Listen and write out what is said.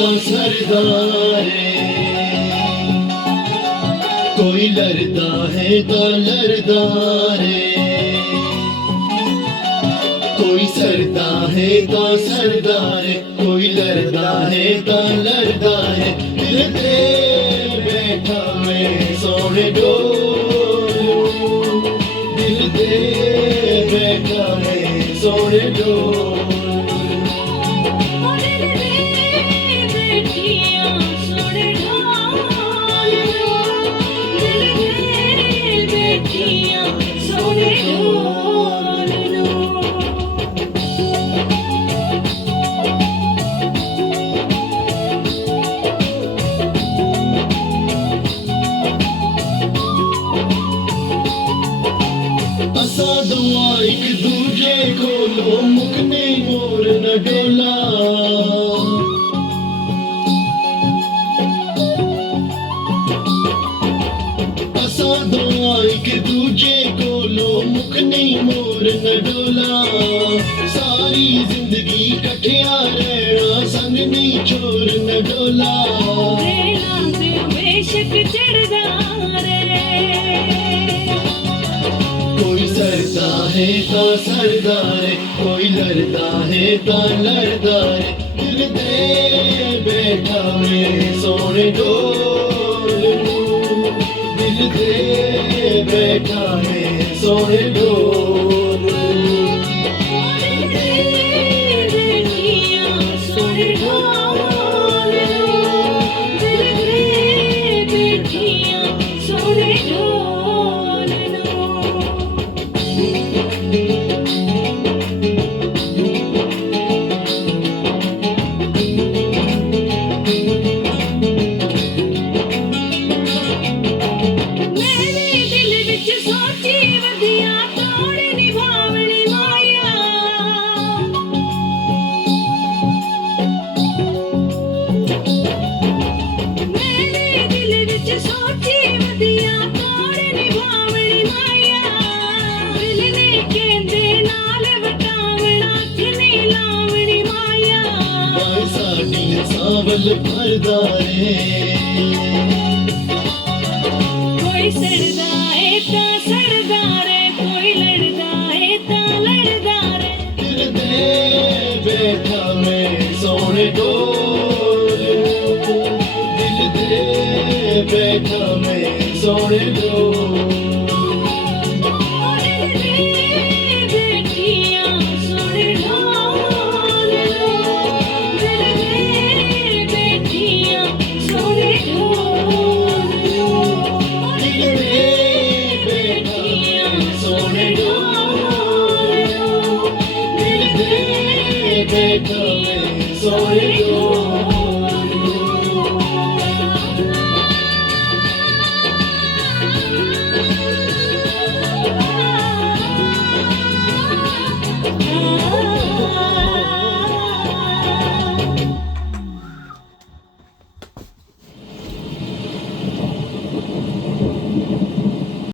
सरदारे, कोई लड़ता है तो लड़दारे, कोई सरदा है तो सरदारे, कोई लड़दा है तो लड़दा है। दिल दे बैठा मैं सोने डोलू, दिल दे बैठा मैं सोने डोलू। असा दुआ एक दूजे कोलो मुकने मोर न डोला, असा दुआ एक दूजे कोलो मुकने मोर न डोला। सारी जिंदगी कठिया रहना संग नहीं छोर न डोला। बेशक चढ़दा कोई सरदा है तो सरदारे, कोई लड़दा है तो लड़दारे। दिल दे बैठा मैं सोने डोलू, दिल दे बैठा मैं सोने डोलू। सावल भरदारे, कोई सड़दा है ता सड़दारे, कोई लड़दा है ता लड़दारे। दिल दे बैठा मैं सोने डोलू, दिल दे बैठा मैं सोने डोलू। Make